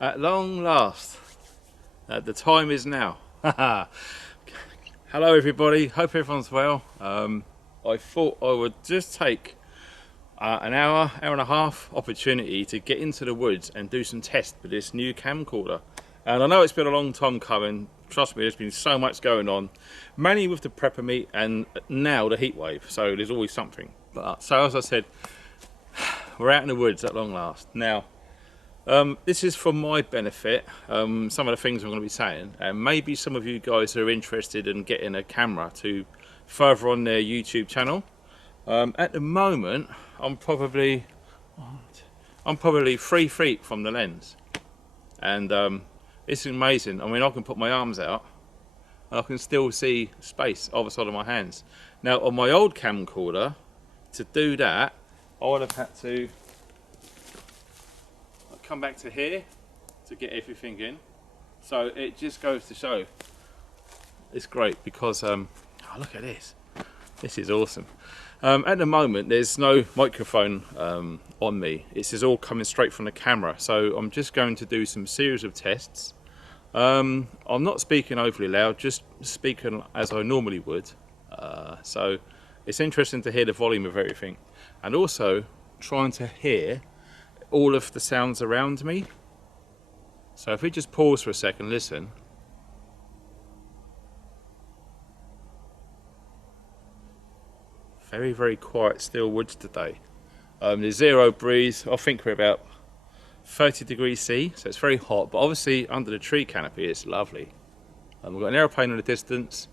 At long last, the time is now. Hello everybody, hope everyone's well. I thought I would just take an hour and a half opportunity to get into the woods and do some tests with this new camcorder. And I know it's been a long time coming, trust me, there's been so much going on, mainly with the prepper meet and now the heat wave, so there's always something. But so as I said, we're out in the woods at long last. Now, this is for my benefit, some of the things I'm going to be saying, and maybe some of you guys are interested in getting a camera to further on their YouTube channel. At the moment, I'm probably 3 feet from the lens, and it's amazing. I mean, I can put my arms out and I can still see space either side of my hands. Now, on my old camcorder, to do that, I would have had to come back to here to get everything in. So it just goes to show it's great because oh, look at this, this is awesome. At the moment there's no microphone on me, it's all coming straight from the camera, so I'm just going to do some series of tests. I'm not speaking overly loud, just speaking as I normally would, so it's interesting to hear the volume of everything and also trying to hear all of the sounds around me. So if we just pause for a second, listen. Very, very quiet, still woods today. There's zero breeze. I think we're about 30 degrees C, so it's very hot, but obviously under the tree canopy it's lovely. We've got an aeroplane in the distance.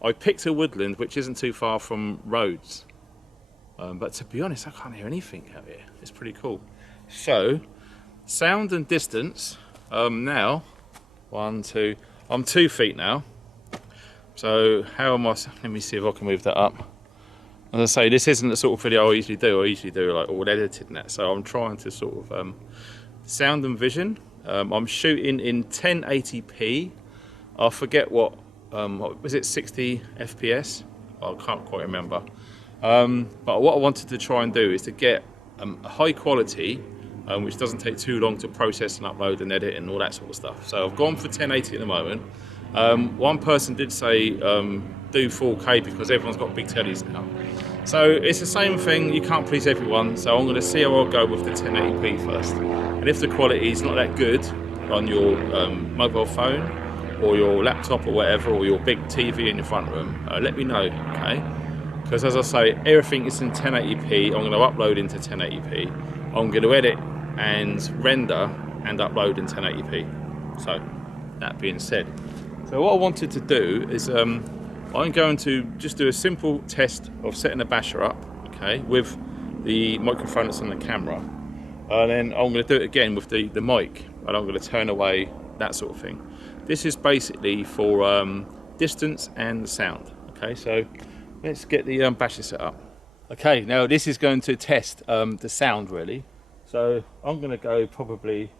I picked a woodland which isn't too far from roads, but to be honest I can't hear anything out here. It's pretty cool. So, sound and distance, now, 1, 2, I'm 2 feet now. So how am I, let me see if I can move that up. As I say, this isn't the sort of video I usually do. I usually do like all edited and that. So I'm trying to sort of, sound and vision. I'm shooting in 1080p. I forget what was it, 60 FPS? I can't quite remember. But what I wanted to try and do is to get a high quality, which doesn't take too long to process and upload and edit and all that sort of stuff. So I've gone for 1080 at the moment. One person did say do 4K because everyone's got big tellies now. So it's the same thing, you can't please everyone, so I'm going to see how I'll go with the 1080p first. And if the quality is not that good on your mobile phone or your laptop or whatever, or your big TV in your front room, let me know, okay? Because as I say, everything is in 1080p. I'm going to upload into 1080p. I'm going to edit and render and upload in 1080p. So, that being said, so what I wanted to do is I'm going to just do a simple test of setting the basher up, okay, with the microphone that's on the camera. And then I'm going to do it again with the mic, and I'm going to turn away, that sort of thing. This is basically for distance and sound, okay, so let's get the basher set up. Okay, now this is going to test the sound really. So I'm going to go probably,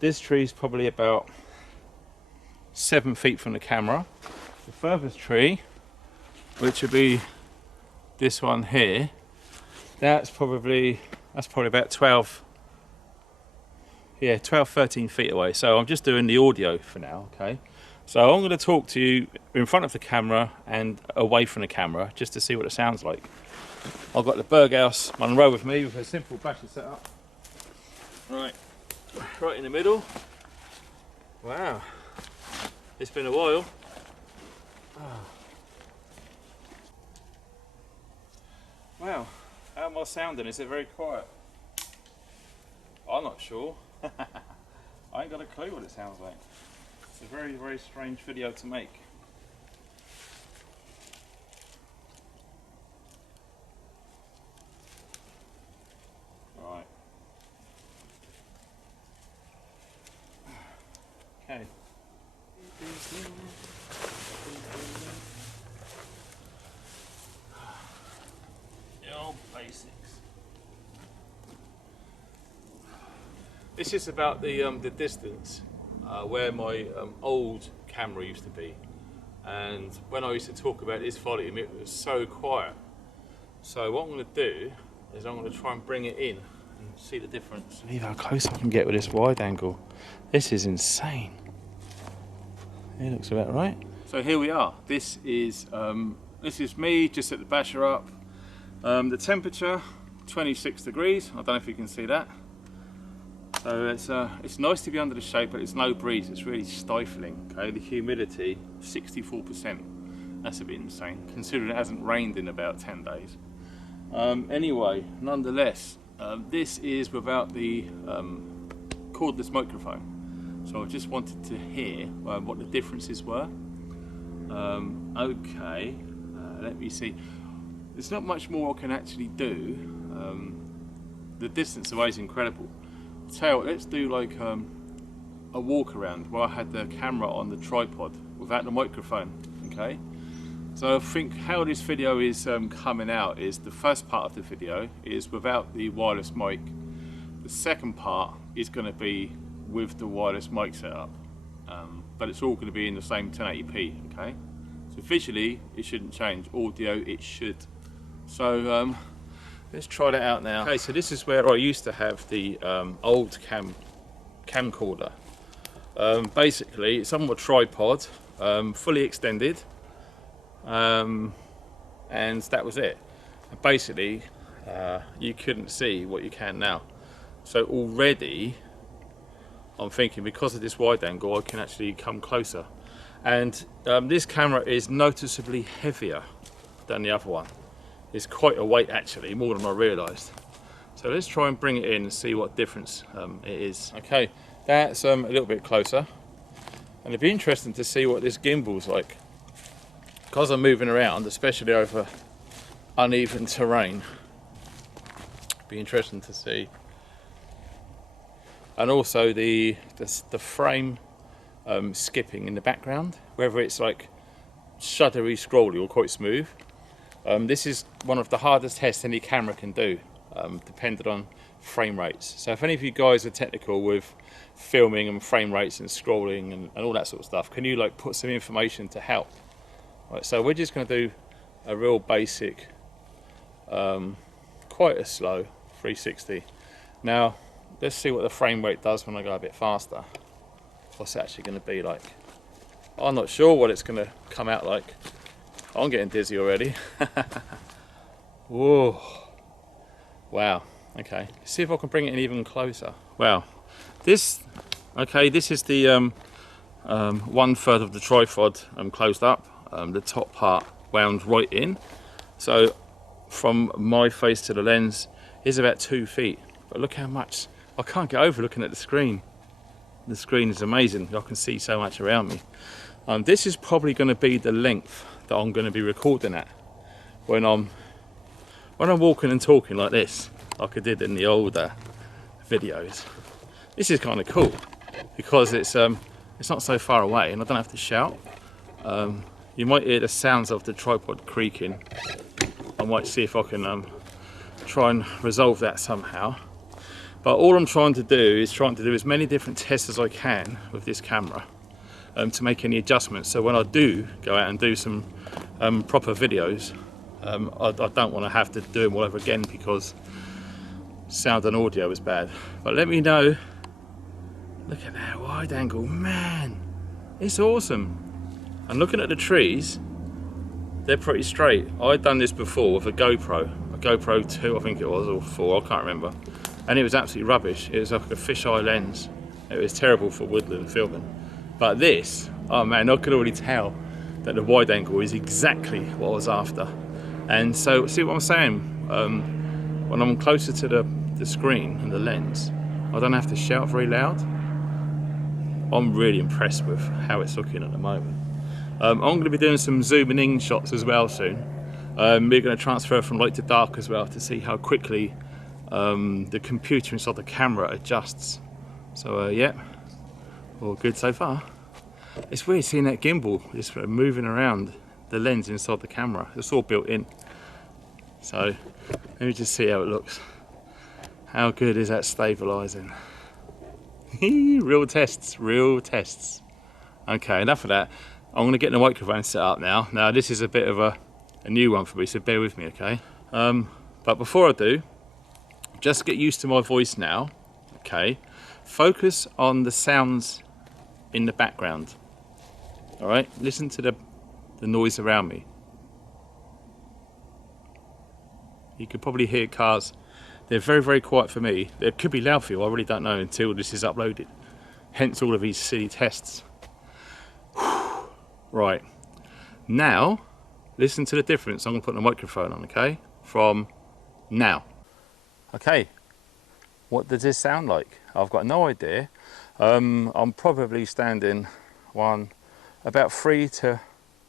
this tree is probably about 7 feet from the camera. The furthest tree, which would be this one here, that's probably about 12, 13 feet away. So I'm just doing the audio for now, okay? So I'm going to talk to you in front of the camera and away from the camera just to see what it sounds like. I've got the Berghaus Monroe with me with a simple basher setup. Right in the middle. Wow, it's been a while. Wow, how am I sounding? Is it very quiet? I'm not sure. I ain't got a clue what it sounds like. It's a very, very strange video to make. Right. Okay. The old basics. This is about the distance where my old camera used to be, and when I used to talk about this volume it was so quiet. So what I'm going to do is I'm going to try and bring it in See the difference. Leave how close I can get with this wide angle. This is insane. It looks about right. So here we are. This is me just at the basher up. The temperature 26 degrees. I don't know if you can see that. So it's nice to be under the shade, but it's no breeze. It's really stifling. Okay, the humidity 64%. That's a bit insane, considering it hasn't rained in about 10 days. Anyway, nonetheless, this is without the cordless microphone. So I just wanted to hear what the differences were. Okay, let me see. There's not much more I can actually do. The distance away is incredible. Tell you what, let's do like a walk around where I had the camera on the tripod without the microphone. Okay. So I think how this video is coming out is the first part of the video is without the wireless mic. The second part is going to be with the wireless mic setup, but it's all going to be in the same 1080p. Okay, so visually it shouldn't change. Audio it should. So let's try that out now. Okay, so this is where I used to have the old camcorder. Basically, it's on a tripod, fully extended. And that was it. Basically, you couldn't see what you can now. So already, I'm thinking because of this wide angle, I can actually come closer. And this camera is noticeably heavier than the other one. It's quite a weight actually, more than I realised. So let's try and bring it in and see what difference it is. Okay, that's a little bit closer. And it'd be interesting to see what this gimbal's like. Because I'm moving around, especially over uneven terrain, be interesting to see. And also the frame skipping in the background, whether it's like shuddery, scrolly, or quite smooth. This is one of the hardest tests any camera can do, depending on frame rates. So if any of you guys are technical with filming and frame rates and scrolling and all that sort of stuff, can you like put some information to help? Right, so we're just going to do a real basic, quite a slow 360. Now, let's see what the frame rate does when I go a bit faster. What's it actually going to be like? I'm not sure what it's going to come out like. I'm getting dizzy already. Whoa. Wow. Okay. Let's see if I can bring it in even closer. Wow. This is the 1/3 of the tripod closed up. The top part wound right in, so from my face to the lens is about 2 feet, but look how much I can't get over looking at the screen. The screen is amazing. I can see so much around me. This is probably going to be the length that I'm going to be recording at when I'm walking and talking like this, like I did in the older videos. This is kind of cool because it's not so far away and I don't have to shout. You might hear the sounds of the tripod creaking. I might see if I can try and resolve that somehow. But all I'm trying to do is as many different tests as I can with this camera to make any adjustments. So when I do go out and do some proper videos, I don't want to have to do them all over again because sound and audio is bad. But let me know. Look at that wide angle, man. It's awesome. And looking at the trees, they're pretty straight. I'd done this before with a GoPro 2 I think it was, or 4, I can't remember. And it was absolutely rubbish. It was like a fisheye lens. It was terrible for woodland filming. But this, oh man, I could already tell that the wide angle is exactly what I was after. And so, see what I'm saying? When I'm closer to the screen and the lens, I don't have to shout very loud. I'm really impressed with how it's looking at the moment. I'm going to be doing some zooming in shots as well soon. We're going to transfer from light to dark as well to see how quickly the computer inside the camera adjusts. So yeah, all good so far. It's weird seeing that gimbal just moving around the lens inside the camera. It's all built in. So let me just see how it looks. How good is that stabilizing? Real tests, real tests. Okay, enough of that. I'm going to get the microphone set up now. Now this is a bit of a new one for me, so bear with me, okay? But before I do, just get used to my voice now, okay? Focus on the sounds in the background, all right? Listen to the noise around me. You could probably hear cars. They're very, very quiet for me. They could be loud for you, I really don't know until this is uploaded. Hence all of these silly tests. Right, now, listen to the difference. I'm gonna put the microphone on, okay? From now. Okay, what does this sound like? I've got no idea. I'm probably standing about 3 to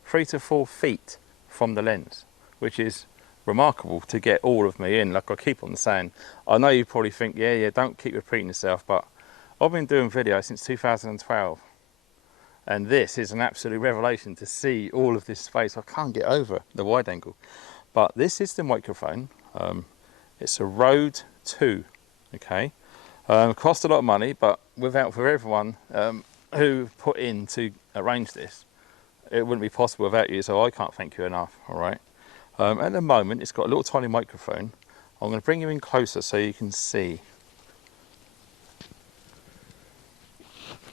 4 feet from the lens, which is remarkable to get all of me in. Like I keep on saying, I know you probably think, yeah, don't keep repeating yourself, but I've been doing video since 2012. And this is an absolute revelation to see all of this space. I can't get over the wide angle. But this is the microphone. It's a Rode 2, okay? Cost a lot of money, but for everyone who put in to arrange this, it wouldn't be possible without you, so I can't thank you enough, all right? At the moment, it's got a little tiny microphone. I'm going to bring you in closer so you can see.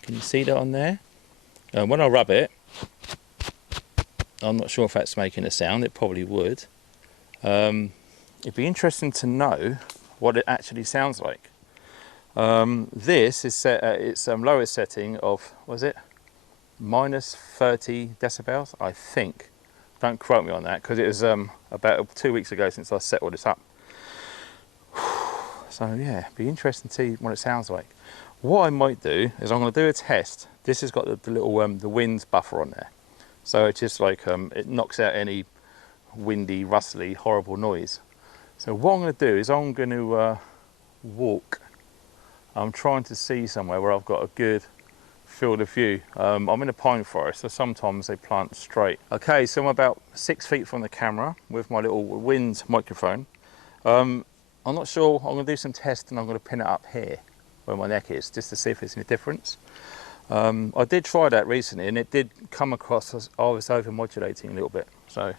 Can you see that on there? When I rub it, I'm not sure if that's making a sound. It probably would. It'd be interesting to know what it actually sounds like. This is set at its lowest setting of, was it? -30 decibels, I think. Don't quote me on that, because it was about 2 weeks ago since I set all this up. So yeah, be interesting to see what it sounds like. What I might do is I'm going to do a test. This has got the little the wind buffer on there, so it's just like it knocks out any windy, rustly, horrible noise. So what I'm going to do is I'm going to walk. I'm trying to see somewhere where I've got a good field of view. I'm in a pine forest, so sometimes they plant straight. Okay, so I'm about 6 feet from the camera with my little wind microphone. I'm not sure. I'm going to do some tests and I'm going to pin it up here where my neck is, just to see if there's any difference. I did try that recently and it did come across as I was over modulating a little bit. So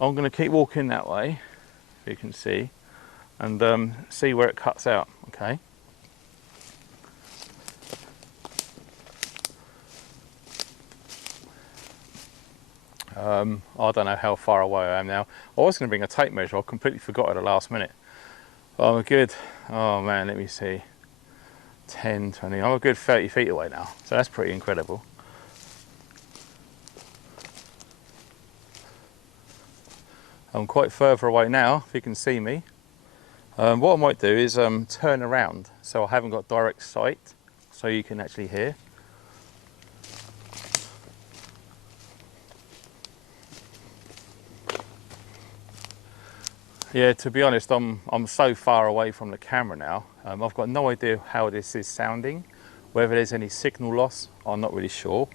I'm going to keep walking that way, if you can see, and see where it cuts out, okay? I don't know how far away I am now. I was going to bring a tape measure, I completely forgot at the last minute. I'm a good, oh man, let me see, 10, 20, I'm a good 30 feet away now, so that's pretty incredible. I'm quite further away now, if you can see me. What I might do is turn around so I haven't got direct sight, so you can actually hear. Yeah, to be honest, I'm so far away from the camera now. I've got no idea how this is sounding, whether there's any signal loss, I'm not really sure.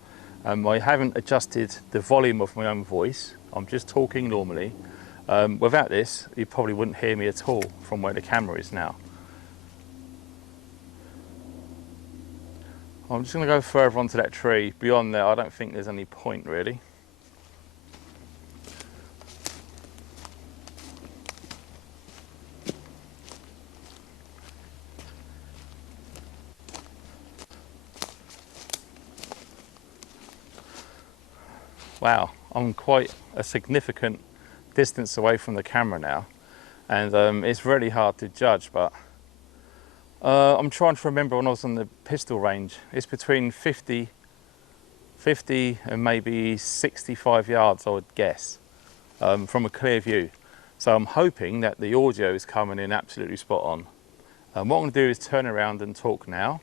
I haven't adjusted the volume of my own voice. I'm just talking normally. Without this, you probably wouldn't hear me at all from where the camera is now. I'm just going to go further onto that tree. Beyond there, I don't think there's any point really. Wow, I'm quite a significant distance away from the camera now, and it's really hard to judge, but I'm trying to remember when I was on the pistol range. It's between 50 and maybe 65 yards, I would guess, from a clear view. So I'm hoping that the audio is coming in absolutely spot on. What I'm going to do is turn around and talk now.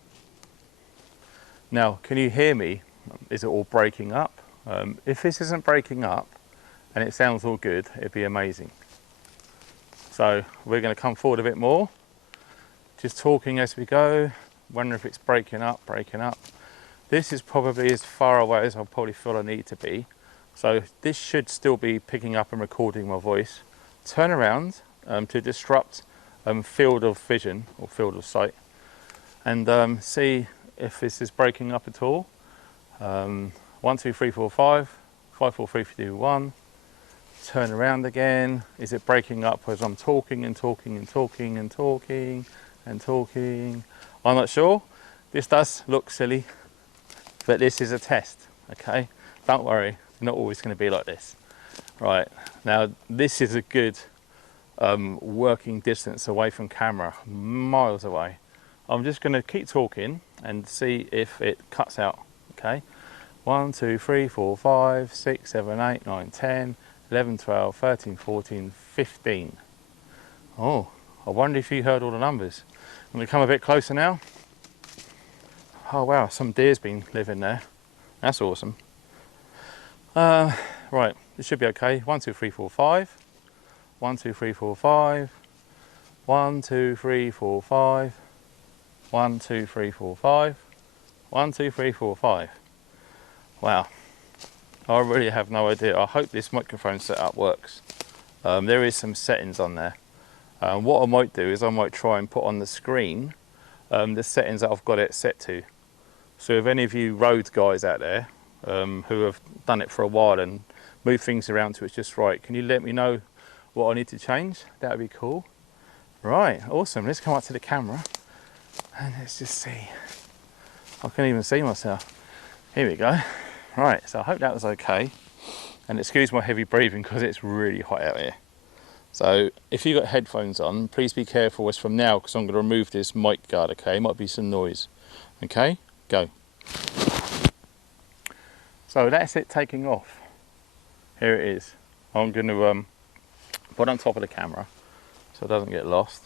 Now, can you hear me? Is it all breaking up? If this isn't breaking up and it sounds all good, it'd be amazing. So we're going to come forward a bit more, just talking as we go, wondering if it's breaking up. This is probably as far away as I probably feel I need to be. So this should still be picking up and recording my voice. Turn around to disrupt field of vision or field of sight, and see if this is breaking up at all. 1, 2, 3, 4, 5, 5, 4, 3, 2, 1, turn around again. Is it breaking up as I'm talking and talking and talking and talking and talking? I'm not sure. This does look silly, but this is a test, okay? Don't worry, not always going to be like this. Right, now this is a good working distance away from camera, miles away. I'm just going to keep talking and see if it cuts out, okay? 1, 2, 3, 4, 5, 6, 7, 8, 9, 10, 11, 12, 13, 14, 15. Oh, I wonder if you heard all the numbers. I'm going to come a bit closer now. Oh wow, some deer's been living there. That's awesome. Right, this should be okay. 1, 2, 3, 4, 5. 1, 2, 3, 4, 5. 1, 2, 3, 4, 5. 1, 2, 3, 4, 5. 1, 2, 3, 4, 5. Wow, I really have no idea. I hope this microphone setup works. There is some settings on there. What I might do is I might try and put on the screen the settings that I've got it set to. So if any of you road guys out there who have done it for a while and move things around so it's just right, can you let me know what I need to change? That would be cool. Right, awesome. Let's come up to the camera and let's just see. I can't even see myself. Here we go. Right, so I hope that was okay. And excuse my heavy breathing because it's really hot out here. So if you've got headphones on, please be careful as from now because I'm going to remove this mic guard, okay? Might be some noise. Okay, go. So that's it taking off. Here it is. I'm going to put on top of the camera so it doesn't get lost.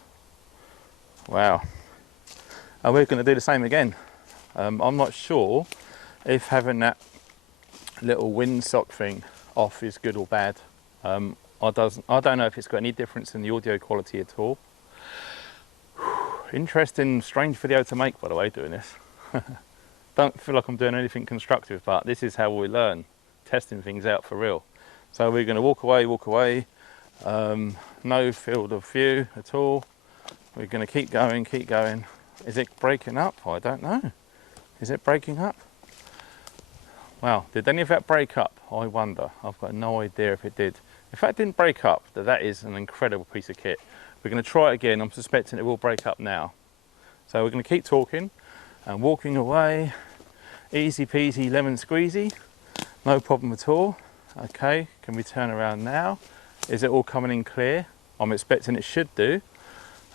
Wow. And we're going to do the same again. I'm not sure if having that little windsock thing off is good or bad. I don't know if it's got any difference in the audio quality at all. Interesting, strange video to make, by the way, doing this. Don't feel like I'm doing anything constructive, but this is how we learn, testing things out for real. So we're going to walk away, no field of view at all. We're going to keep going. Is it breaking up? I don't know. Is it breaking up? Wow, did any of that break up? I wonder. I've got no idea if it did. If that didn't break up, that is an incredible piece of kit. We're going to try it again. I'm suspecting it will break up now. So we're going to keep talking and walking away. Easy peasy lemon squeezy. No problem at all. Okay, can we turn around now? Is it all coming in clear? I'm expecting it should do.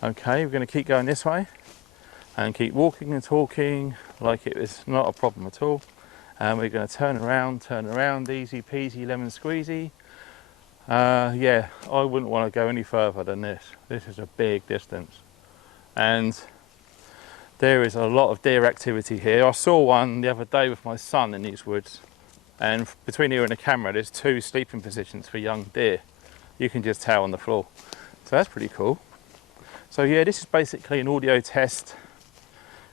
Okay, we're going to keep going this way and keep walking and talking like it was not a problem at all. And we're going to turn around, easy peasy lemon squeezy. Yeah, I wouldn't want to go any further than this. This is a big distance. And there is a lot of deer activity here. I saw one the other day with my son in these woods. And between here and the camera, there's 2 sleeping positions for young deer. You can just tell on the floor. So that's pretty cool. So yeah, this is basically an audio test.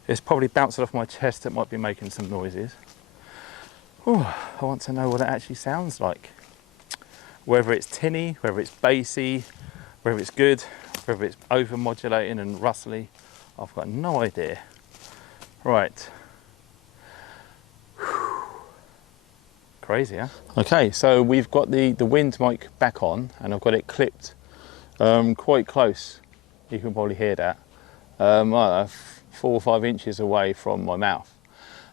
It's probably bouncing off my chest. It might be making some noises. Ooh, I want to know what it actually sounds like. Whether it's tinny, whether it's bassy, whether it's good, whether it's over modulating and rustly. I've got no idea. Right. Crazy, huh? Okay, so we've got the wind mic back on and I've got it clipped quite close. You can probably hear that. I don't know, 4 or 5 inches away from my mouth.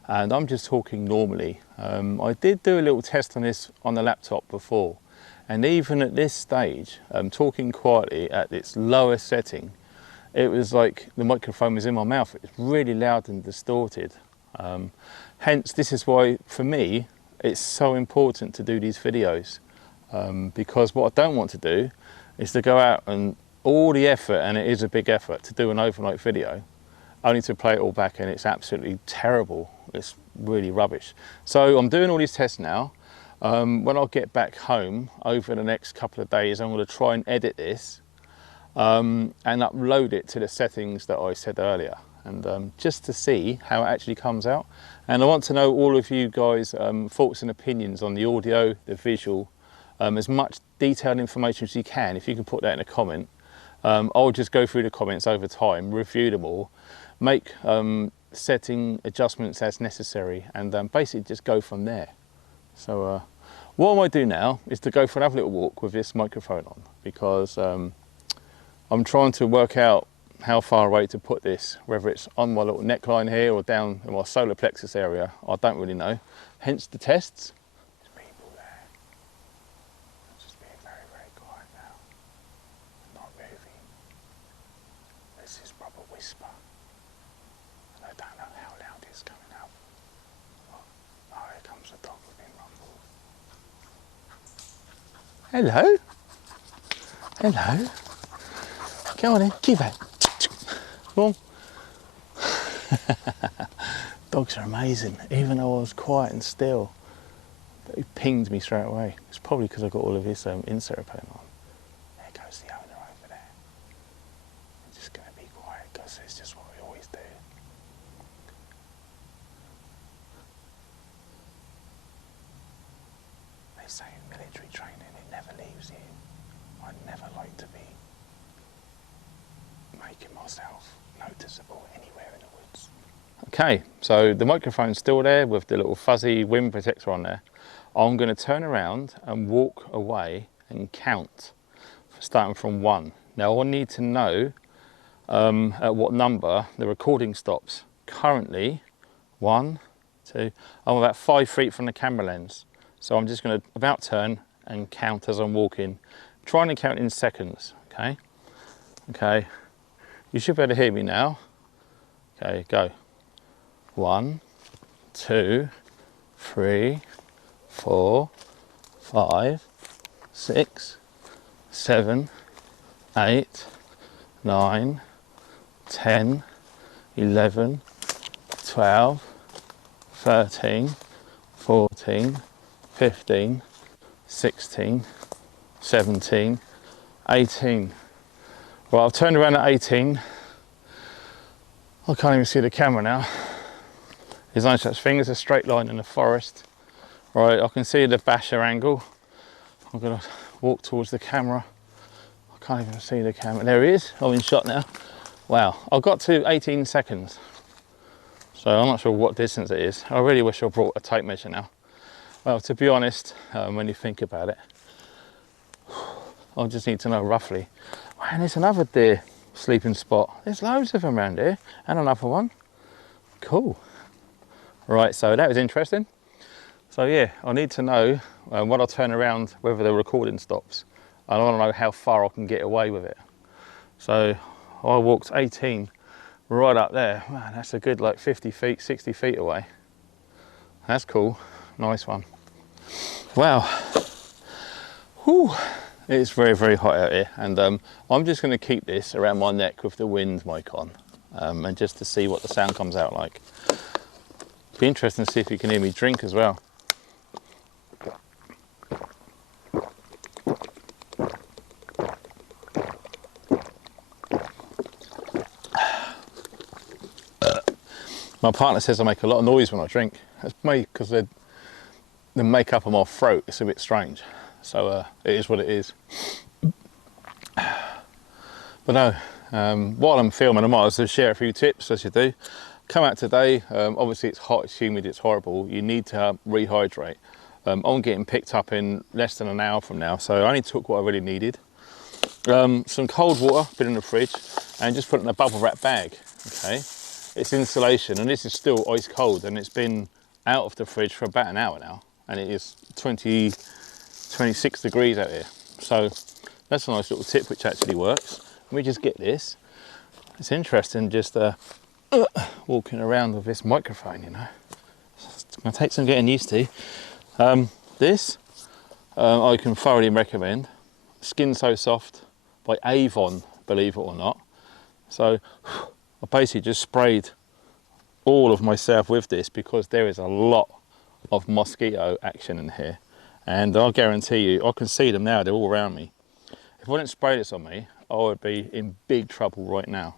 And I'm just talking normally. I did do a little test on this on the laptop before. And even at this stage, talking quietly at its lowest setting, it was like the microphone was in my mouth. It was really loud and distorted. Hence, this is why, for me, it's so important to do these videos. Because what I don't want to do is to go out and all the effort, and it is a big effort, to do an overnight video, only to play it all back and it's absolutely terrible. It's really rubbish. So I'm doing all these tests now. When I get back home over the next couple of days, I'm going to try and edit this and upload it to the settings that I said earlier, and just to see how it actually comes out. And I want to know all of you guys' thoughts and opinions on the audio, the visual, as much detailed information as you can. If you can put that in a comment, I'll just go through the comments over time, review them all, make setting adjustments as necessary, and basically just go from there. So What I might do now is to go for another little walk with this microphone on, because I'm trying to work out how far away to put this, whether it's on my little neckline here or down in my solar plexus area. I don't really know, hence the tests. There's people there. I'm just being very, very quiet now. I'm not moving. This is proper whisper. And I don't know how loud it's coming out. Oh, here comes the dog being rumbled. Hello. Hello. Go on then, give it. Come on. Dogs are amazing. Even though I was quiet and still, he pinged me straight away. It's probably because I got all of his insert pen on. There goes the owner over there. I'm just going to be quiet because it's just what we always do. They say in military training it never leaves you. I never like to be making myself noticeable anywhere in the woods. Okay, so the microphone's still there with the little fuzzy wind protector on there. I'm going to turn around and walk away and count, starting from 1. Now I need to know at what number the recording stops. Currently, 1, 2, I'm about 5 feet from the camera lens. So I'm just going to about turn and count as I'm walking, trying to count in seconds, okay? Okay. You should be able to hear me now. Okay, go. 1, 2, 3, 4, 5, 6, 7, 8, 9, 10, 11, 12, 13, 14, 15, 16, 17, 18. Well, I've turned around at 18. I can't even see the camera now. There's no such thing as a straight line in the forest. Right, I can see the basher angle. I'm gonna walk towards the camera. I can't even see the camera. There he is, I'm in shot now. Wow, I've got to 18 seconds. So I'm not sure what distance it is. I really wish I brought a tape measure now. Well, to be honest, when you think about it, I just need to know roughly. And there's another deer sleeping spot. There's loads of them around here, and another one. Cool. Right, so that was interesting. So yeah, I need to know when I turn around whether the recording stops. I want to know how far I can get away with it. So I walked 18 right up there. Man, that's a good like 50 feet, 60 feet away. That's cool. Nice one. Wow. Whew. It's very, very hot out here, and I'm just going to keep this around my neck with the wind mic on, and just to see what the sound comes out like. Be interesting to see if you can hear me drink as well. My partner says I make a lot of noise when I drink. That's maybe because the makeup on my throat is a bit strange. So it is what it is. But no, while I'm filming, I might as well share a few tips, as you do. Come out today, obviously it's hot, it's humid, it's horrible. You need to rehydrate. I'm getting picked up in less than an hour from now, so I only took what I really needed. Some cold water, put in the fridge, and just put it in a bubble wrap bag, okay? It's insulation, and this is still ice cold, and it's been out of the fridge for about an hour now, and it is 26 degrees out here. So that's a nice little tip which actually works. Let me just get this. It's interesting just walking around with this microphone, you know. It's gonna take some getting used to. This I can thoroughly recommend. Skin So Soft by Avon, believe it or not. So I basically just sprayed all of myself with this because there is a lot of mosquito action in here. And I guarantee you, I can see them now, they're all around me. If I didn't spray this on me, I would be in big trouble right now.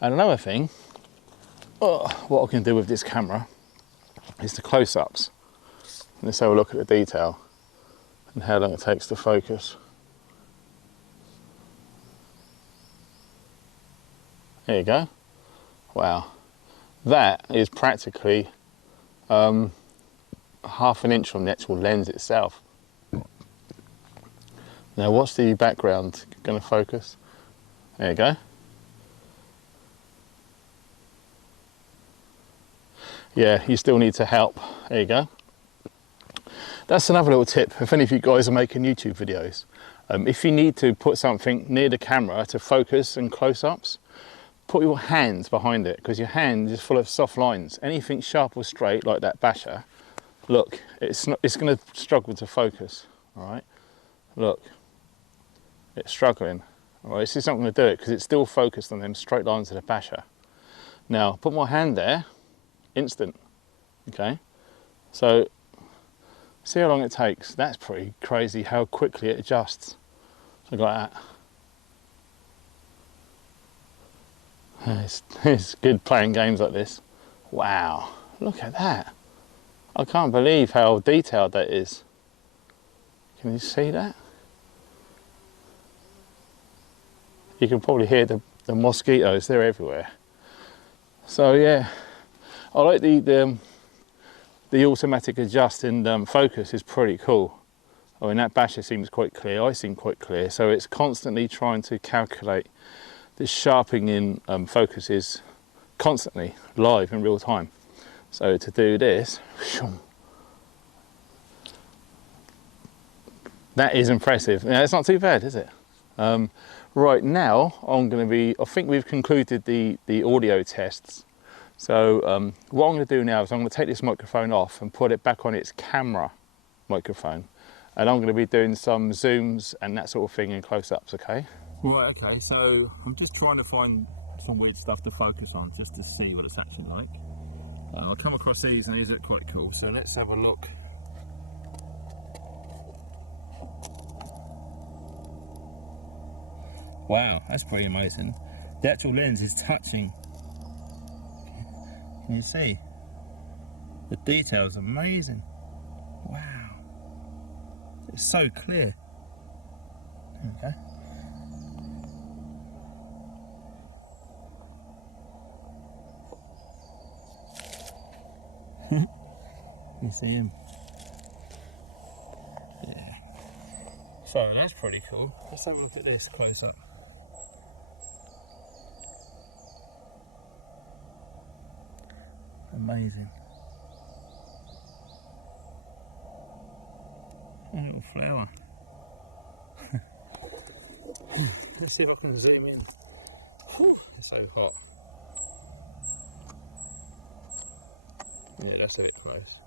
And another thing, what I can do with this camera is the close-ups. Let's have a look at the detail and how long it takes to focus. There you go. Wow. That is practically half an inch from the actual lens itself. Now watch the background, going to focus. There you go. Yeah, you still need to help. There you go. That's another little tip if any of you guys are making YouTube videos. If you need to put something near the camera to focus and close-ups, put your hands behind it, because your hand is full of soft lines. Anything sharp or straight like that basher, look, it's going to struggle to focus. All right, look, it's struggling. All right, this is not going to do it because it's still focused on them straight lines of the basher. Now put my hand there, instant. Okay, so see how long it takes. That's pretty crazy how quickly it adjusts. Look like that. It's good playing games like this. Wow, look at that. I can't believe how detailed that is. Can you see that? You can probably hear the mosquitoes, they're everywhere. So yeah, I like the automatic adjust and focus is pretty cool. I mean, that basher seems quite clear, I seem quite clear, so it's constantly trying to calculate the sharpening in focuses constantly, live in real time. So to do this, that is impressive. Now, it's not too bad, is it? Right now, I think we've concluded the audio tests. So what I'm going to do now is I'm going to take this microphone off and put it back on its camera microphone. And I'm going to be doing some zooms and that sort of thing in close-ups, okay? Right, okay, so I'm just trying to find some weird stuff to focus on just to see what it's actually like. I'll come across these and these look quite cool, so let's have a look. Wow, that's pretty amazing. The actual lens is touching. Can you see? The detail's amazing. Wow. It's so clear. Okay. You see him? Yeah. So that's pretty cool. Let's have a look at this close up. Amazing. A little flower. Let's see if I can zoom in. Whew, it's so hot. Yeah, that's a bit close.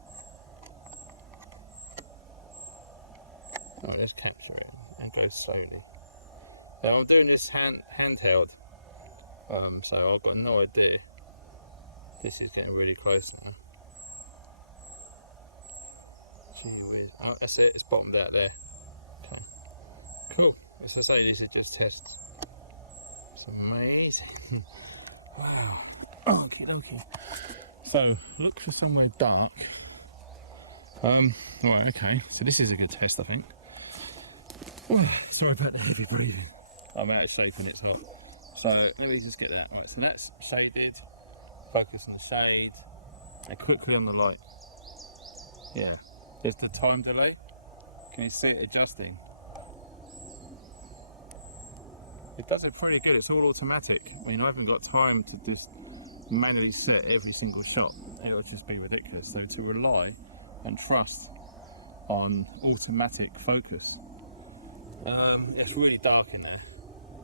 Alright, let's capture it and go slowly. Now I'm doing this handheld, so I've got no idea. This is getting really close now. Gee whiz. Oh, that's it, it's bottomed out there. Okay. Cool. As I say, these are just tests. It's amazing. Wow. Okay, okay. So, look for somewhere dark. Right, okay. So this is a good test, I think. Oh, sorry about the heavy breathing. I'm out of shape and it's hot. So, let me just get that. Right, so that's shaded. Focus on the shade. And quickly on the light. Yeah. There's the time delay. Can you see it adjusting? It does it pretty good. It's all automatic. I mean, I haven't got time to just manually set every single shot. It would just be ridiculous. So to rely and trust on automatic focus. It's really dark in there,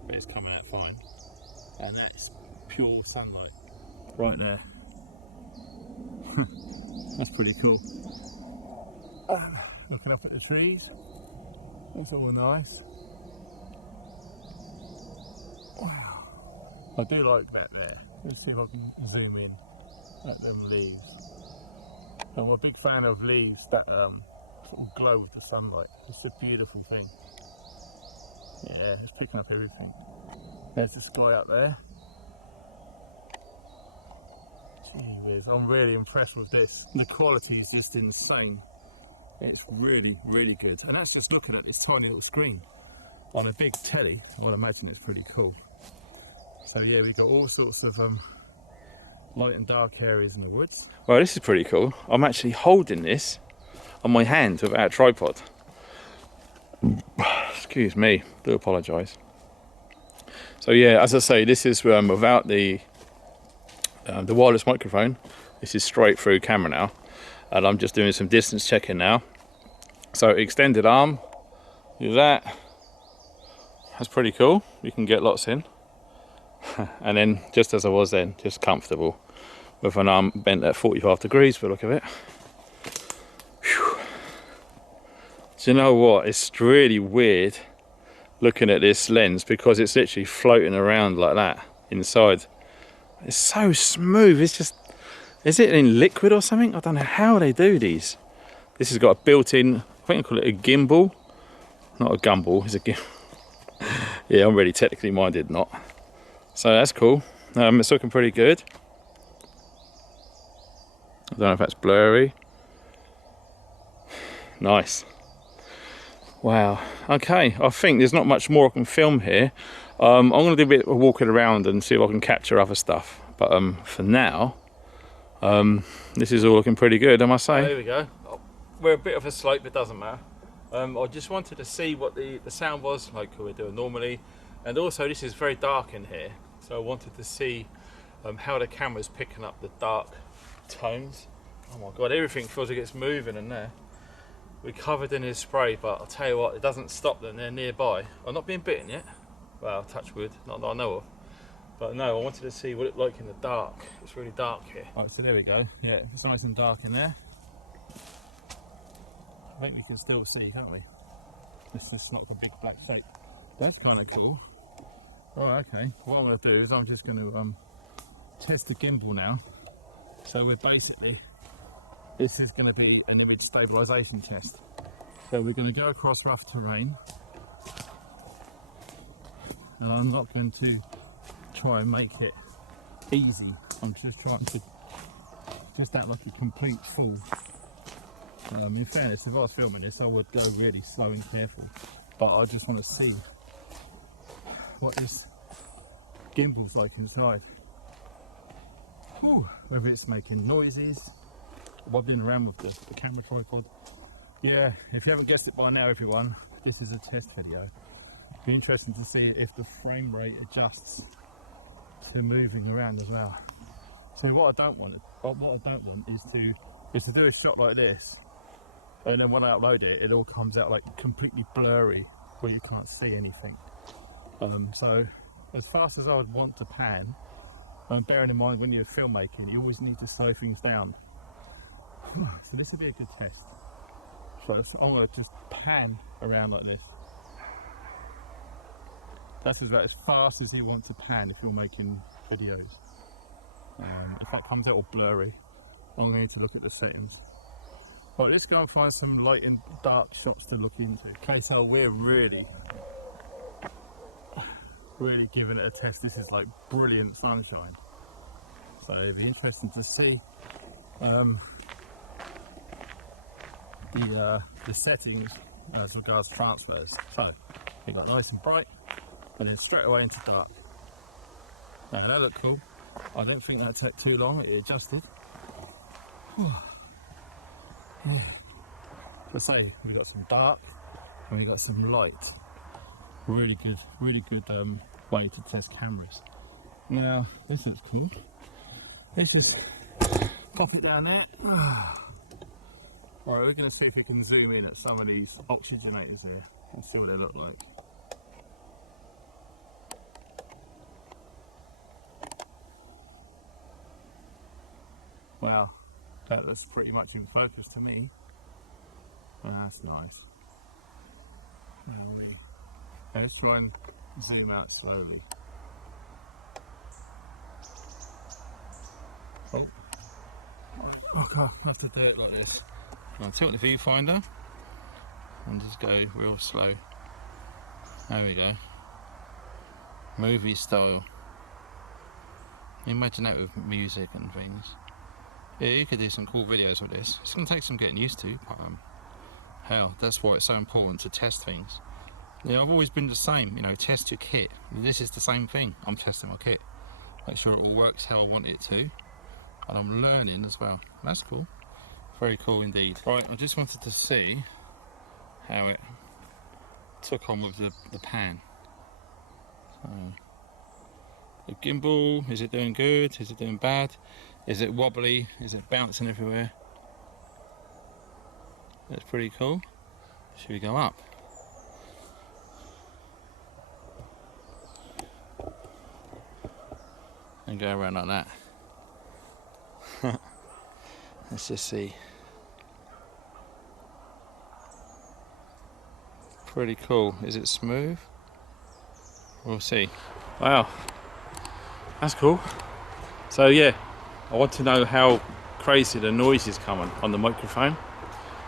but it's coming out fine. And that's pure sunlight right there. That's pretty cool. Looking up at the trees, that's all nice. Wow, I do like that there. Let's see if I can zoom in at them leaves. I'm a big fan of leaves that sort of glow with the sunlight. It's a beautiful thing. Yeah, it's picking up everything. There's the sky up there. Gee whiz, I'm really impressed with this. The quality is just insane. It's really, really good. And that's just looking at this tiny little screen. On a big telly, I would imagine it's pretty cool. So yeah, we've got all sorts of light and dark areas in the woods. Well, this is pretty cool. I'm actually holding this on my hand without a tripod. Excuse me, do apologise. So yeah, as I say, this is without the wireless microphone. This is straight through camera now, and I'm just doing some distance checking now. So extended arm, do that. That's pretty cool. You can get lots in. And then just as I was then, just comfortable with an arm bent at 45 degrees for the look of it. Whew. Do you know what? It's really weird looking at this lens because it's literally floating around like that inside. It's so smooth. It's just, is it in liquid or something? I don't know how they do these. This has got a built-in, I think I call it a gimbal. Not a gumball, it's a gimbal. Yeah, I'm really technically minded, not. So that's cool. It's looking pretty good. I don't know if that's blurry. Nice. Wow. Okay, I think there's not much more I can film here. I'm going to do a bit of walking around and see if I can capture other stuff. But for now, this is all looking pretty good, I must say. There we go. We're a bit of a slope, but it doesn't matter. I just wanted to see what the sound was like we're doing normally. And also, this is very dark in here. So I wanted to see how the camera's picking up the dark tones. Oh my God, everything feels like it's moving in there. We're covered in his spray, but I'll tell you what, it doesn't stop them, they're nearby. I'm not being bitten yet. Well, touch wood, not that I know of. But no, I wanted to see what it looked like in the dark. It's really dark here. Right, so there we go. Yeah, there's nice and dark in there. I think we can still see, can't we? This is not a big black shape. That's kind of cool. Oh, okay. What I'm going to do is I'm just going to test the gimbal now. So we're basically, this is going to be an image stabilization test. So we're going to go across rough terrain. And I'm not going to try and make it easy. I'm just trying to just act like a complete fool. In fairness, if I was filming this, I would go really slow and careful. But I just want to see what this gimbal's like inside. Whew. Whether it's making noises, wobbling around with the camera tripod. Yeah, if you haven't guessed it by now, everyone, this is a test video. It'd be interesting to see if the frame rate adjusts to moving around as well. So what I don't want is to do a shot like this, and then when I upload it, it all comes out like completely blurry, where you can't see anything. So as fast as I would want to pan, bearing in mind when you're filmmaking, you always need to slow things down. So this would be a good test. So I'm going to just pan around like this. That's about as fast as you want to pan if you're making videos. If that comes out all blurry, I'm going to need to look at the settings. Right, let's go and find some light and dark shots to look into. Okay, so we're really giving it a test. This is like brilliant sunshine. So it'd be interesting to see the settings as regards transfers. So we got nice and bright, and then straight away into dark. Now that looked cool. I don't think that took too long. It adjusted. Let's say we've got some dark and we've got some light. Really good way to test cameras. Now this looks cool. Let's just pop it down there. Right, we're going to see if we can zoom in at some of these oxygenators here and see what they look like. Wow, that was pretty much in focus to me. Well, that's nice. Wowee. Let's try and zoom out slowly. Oh, okay, I have to do it like this. I'll tilt the viewfinder and just go real slow. There we go. Movie style. Imagine that with music and things. Yeah, you could do some cool videos with this. It's going to take some getting used to, but hell, that's why it's so important to test things. Yeah, I've always been the same, you know, test your kit. This is the same thing. I'm testing my kit. Make sure it all works how I want it to. And I'm learning as well. That's cool. Very cool indeed. Right, I just wanted to see how it took on with the pan. So, the gimbal, is it doing good? Is it doing bad? Is it wobbly? Is it bouncing everywhere? That's pretty cool. Should we go up? And go around like that. Let's just see. Pretty cool. Is it smooth? We'll see. Wow, that's cool. So yeah, I want to know how crazy the noise is coming on the microphone.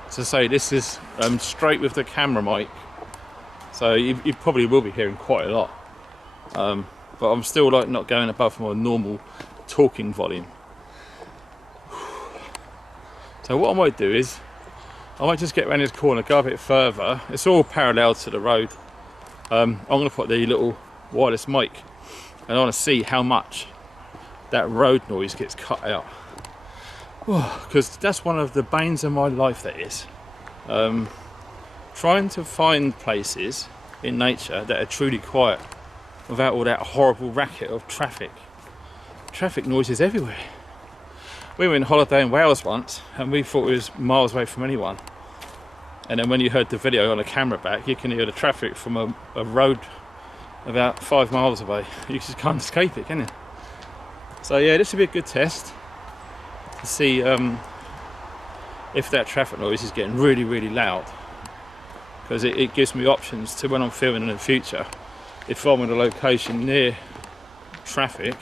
So say this is straight with the camera mic, so you probably will be hearing quite a lot. But I'm still like not going above my normal talking volume. So what I might do is, I might just get around this corner, go a bit further. It's all parallel to the road. I'm going to put the little wireless mic, and I want to see how much that road noise gets cut out. Because that's one of the banes of my life, that is. Trying to find places in nature that are truly quiet without all that horrible racket of traffic. Traffic noise is everywhere. We were on holiday in Wales once and we thought it was miles away from anyone. And then when you heard the video on the camera back, you can hear the traffic from a road about 5 miles away. You just can't escape it, can you? So yeah, this would be a good test to see if that traffic noise is getting really, really loud. Because it gives me options to, when I'm filming in the future, if I'm in a location near traffic,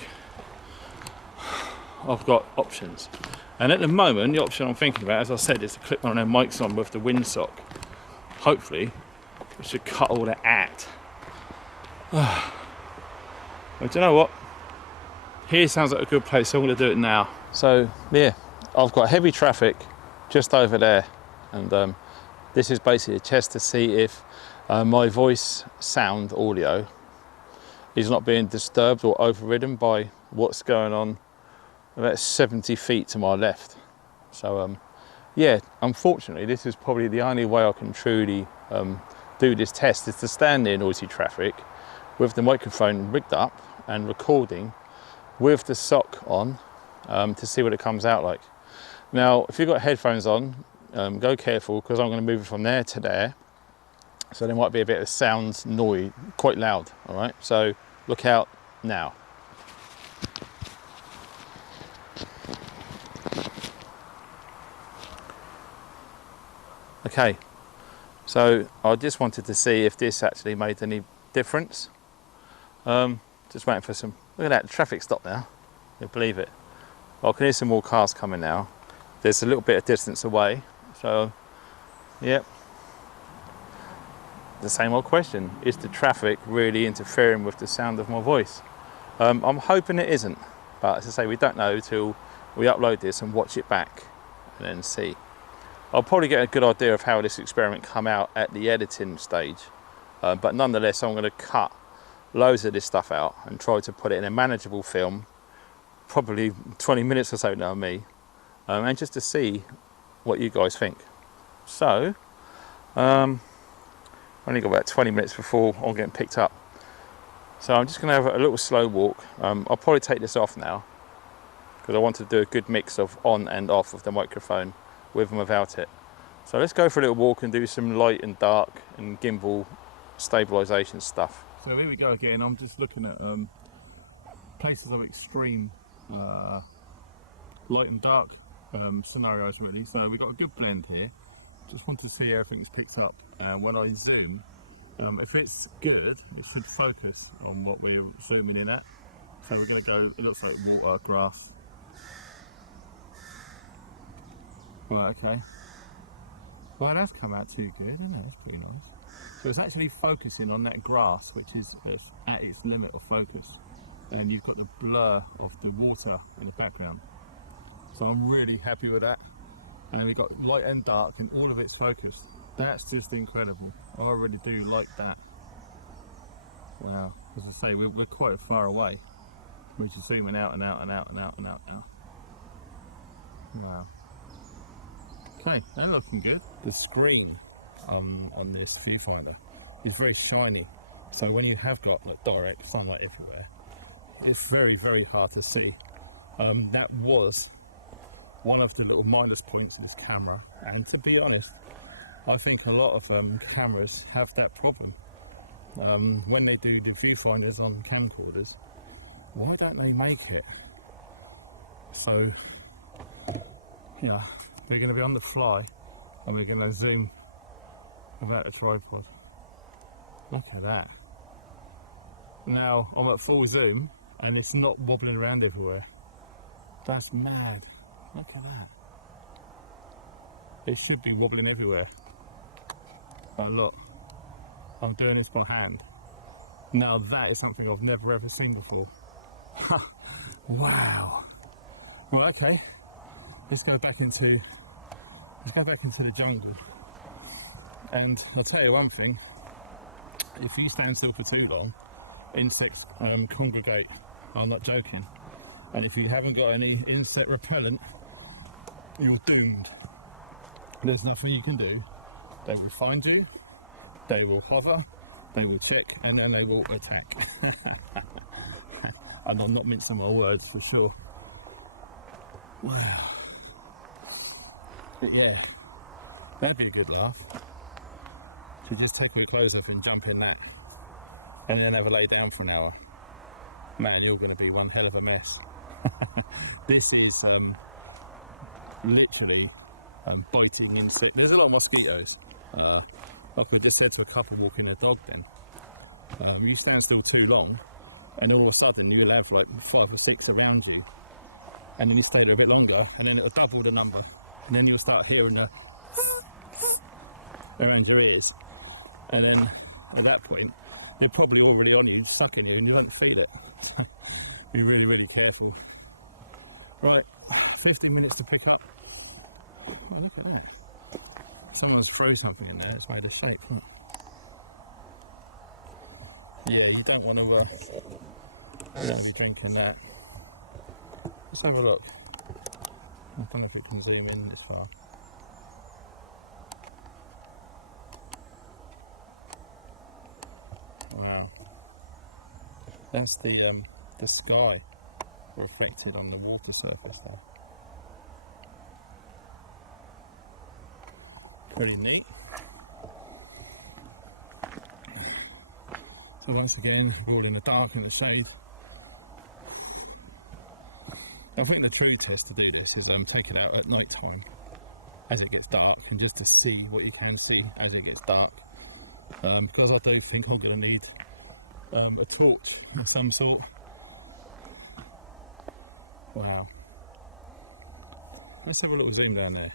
I've got options. And at the moment, the option I'm thinking about, as I said, is to clip one of their mics on with the windsock. Hopefully, it should cut all that out. But you know what? Here sounds like a good place, so I'm going to do it now. So yeah, I've got heavy traffic just over there, and this is basically a test to see if my voice sound audio is not being disturbed or overridden by what's going on about 70 feet to my left. So yeah, unfortunately this is probably the only way I can truly do this test, is to stand near noisy traffic with the microphone rigged up and recording with the sock on, to see what it comes out like. Now if you've got headphones on, go careful, because I'm going to move it from there to there, so there might be a bit of sound noise, quite loud. All right, so look out now. Okay, so I just wanted to see if this actually made any difference. Just waiting for some, look at that, the traffic stopped now, you'll believe it. I can hear some more cars coming now. There's a little bit of distance away, so yep. The same old question, is the traffic really interfering with the sound of my voice? I'm hoping it isn't, but as I say, we don't know till we upload this and watch it back and then see. I'll probably get a good idea of how this experiment come out at the editing stage, but nonetheless I'm going to cut loads of this stuff out and try to put it in a manageable film, probably 20 minutes or so now, me, and just to see what you guys think. So only got about 20 minutes before I'm getting picked up, so I'm just going to have a little slow walk. I'll probably take this off now because I want to do a good mix of on and off of the microphone, with and without it. So let's go for a little walk and do some light and dark and gimbal stabilization stuff. So here we go again. I'm just looking at places of extreme light and dark scenarios really. So we've got a good blend here. Just want to see how everything's picked up, and when I zoom, if it's good, it should focus on what we're zooming in at. So we're going to go, it looks like water, grass. Right, okay. Well, that's come out too good, isn't it? That's pretty nice. So it's actually focusing on that grass, which is at its limit of focus. And you've got the blur of the water in the background. So I'm really happy with that. And then we've got light and dark, and all of it's focused. That's just incredible. I really do like that. Wow. As I say, we're quite far away. We're just zooming out and out and out and out and out now. Wow. Okay, they're looking good. The screen on this viewfinder is very shiny, so when you have got like direct sunlight everywhere, it's very, very hard to see. That was one of the little minus points of this camera, and to be honest, I think a lot of cameras have that problem. When they do the viewfinders on camcorders, why don't they make it so, you know, we're going to be on the fly and we're going to zoom without a tripod. Look at that. Now I'm at full zoom and it's not wobbling around everywhere. That's mad. Look at that. It should be wobbling everywhere. But look, I'm doing this by hand. Now that is something I've never ever seen before. Wow. Well, okay. Let's go back into the jungle. And I'll tell you one thing. If you stand still for too long, insects congregate. I'm not joking. And if you haven't got any insect repellent, you're doomed. There's nothing you can do. They will find you, they will hover, they will check, and then they will attack. And I'm not mincing my words for sure. Wow. But yeah, that'd be a good laugh. So just take your clothes off and jump in that, and then have a lay down for an hour. Man, you're going to be one hell of a mess. This is literally biting insect. There's a lot of mosquitoes. Like I just said to a couple walking their dog then, you stand still too long and all of a sudden you'll have like 5 or 6 around you, and then you stay there a bit longer and then it'll double the number, and then you'll start hearing the around your ears, and then at that point they're probably already on you, sucking you, and you won't feel it. Be really, really careful. Right, 15 minutes to pick up. Oh, look at that. Someone's thrown something in there, it's made a shape. Look. Yeah, you don't want to be drinking that. Let's have a look. I don't know if it can zoom in this far. Wow. That's the sky reflected on the water surface there. Pretty neat. So once again, we're all in the dark and the shade. I think the true test to do this is take it out at night time as it gets dark, and just to see what you can see as it gets dark. Because I do think I'm going to need a torch of some sort. Wow. Let's have a little zoom down there.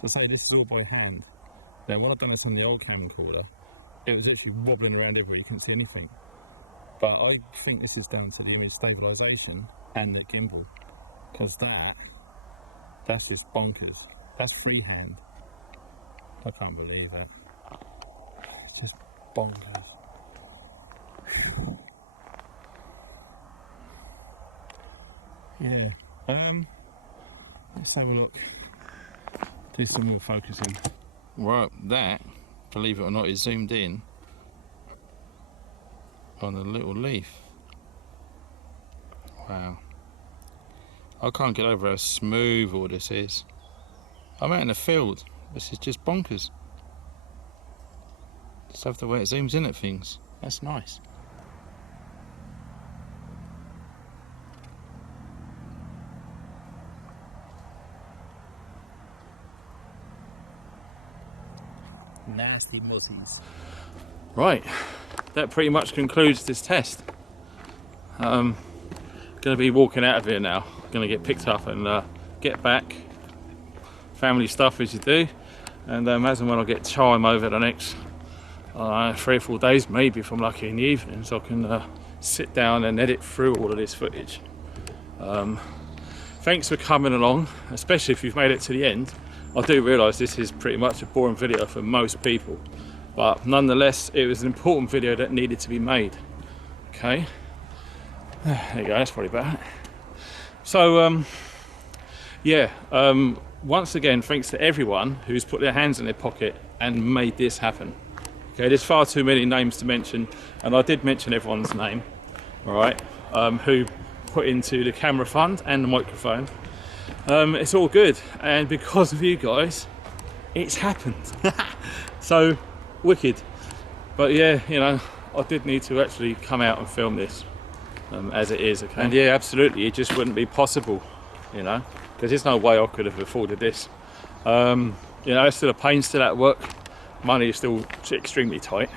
So say this is all by hand. Now when I've done this on the old camcorder, it was actually wobbling around everywhere, you couldn't see anything. But I think this is down to the image stabilization and the gimbal, because that's just bonkers. That's freehand. I can't believe it. It's just bonkers. Yeah. Let's have a look. Do some more focusing. Right, that, believe it or not, is zoomed in on a little leaf. Wow. I can't get over how smooth all this is. I'm out in the field. This is just bonkers. Just love the way it zooms in at things. That's nice. Nasty muzzies. Right, that pretty much concludes this test. Going to be walking out of here now. Going to get picked up and get back. Family stuff as you do. And as and when I get time over the next 3 or 4 days, maybe if I'm lucky in the evenings, I can sit down and edit through all of this footage. Thanks for coming along, especially if you've made it to the end. I do realise this is pretty much a boring video for most people, but nonetheless it was an important video that needed to be made. Okay, there you go, that's probably better. So yeah, once again, thanks to everyone who's put their hands in their pocket and made this happen. Okay, there's far too many names to mention, and I did mention everyone's name, all right, who put into the camera fund and the microphone. It's all good, and because of you guys, it's happened. So wicked. But yeah, you know, I did need to actually come out and film this as it is, okay? And yeah, absolutely, it just wouldn't be possible, you know, because there's no way I could have afforded this. You know, it's still a pain, still at work. Money is still extremely tight,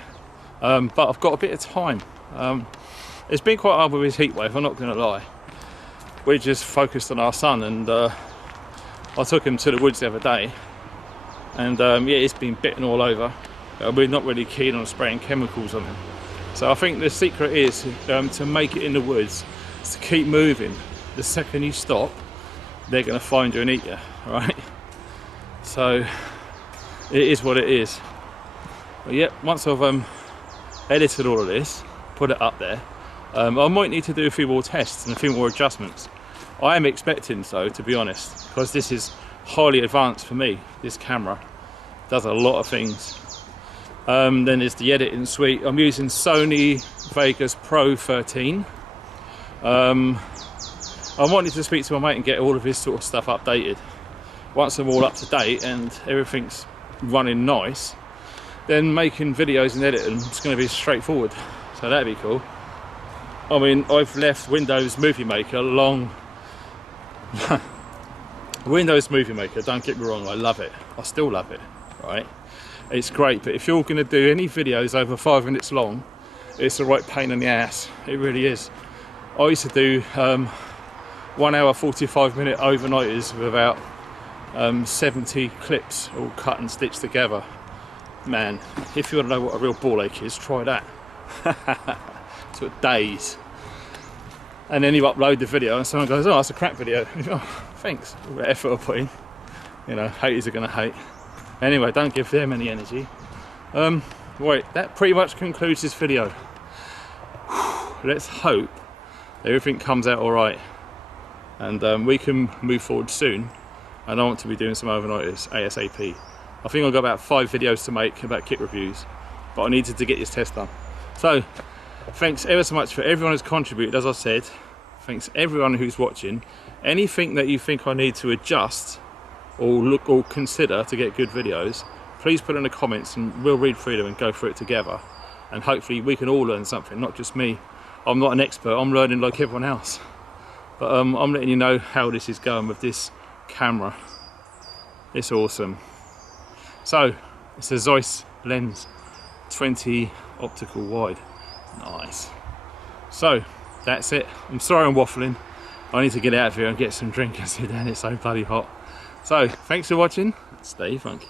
but I've got a bit of time. It's been quite hard with his heat wave, I'm not going to lie. We just focused on our son, and I took him to the woods the other day, and yeah, it's been bitten all over. We're not really keen on spraying chemicals on him. So I think the secret is to make it in the woods, is to keep moving. The second you stop, they're going to find you and eat you, right? So it is what it is. But yeah, once I've edited all of this, put it up there, I might need to do a few more tests and a few more adjustments. I am expecting so, to be honest, because this is highly advanced for me. This camera does a lot of things. Then there's the editing suite. I'm using Sony Fdr-Ax43. I wanted to speak to my mate and get all of his sort of stuff updated. Once I'm all up to date and everything's running nice, then making videos and editing is going to be straightforward. So that'd be cool. I mean, I've left Windows Movie Maker long. Windows Movie Maker, don't get me wrong, I love it. I still love it, right? It's great, but if you're going to do any videos over 5 minutes long, it's a right pain in the ass. It really is. I used to do 1 hour 45-minute overnighters with about 70 clips all cut and stitched together. Man, if you want to know what a real ball ache is, try that. So days. And then you upload the video and someone goes, oh, that's a crap video. Oh, thanks, all the effort I put in. You know, haters are going to hate. Anyway, don't give them any energy. Right, that pretty much concludes this video. Let's hope everything comes out all right, and we can move forward soon. And I want to be doing some overnighters ASAP. I think I've got about 5 videos to make about kit reviews, but I needed to get this test done. So, thanks ever so much for everyone who's contributed, as I said. Thanks everyone who's watching. Anything that you think I need to adjust or look or consider to get good videos, please put in the comments and we'll read through them and go through it together. And hopefully we can all learn something, not just me. I'm not an expert, I'm learning like everyone else. But I'm letting you know how this is going with this camera. It's awesome. So, it's a Zeiss lens 20 optical wide. Nice. So, that's it. I'm sorry I'm waffling. I need to get out of here and get some drink and sit down, it's so bloody hot. So, thanks for watching. Stay funky.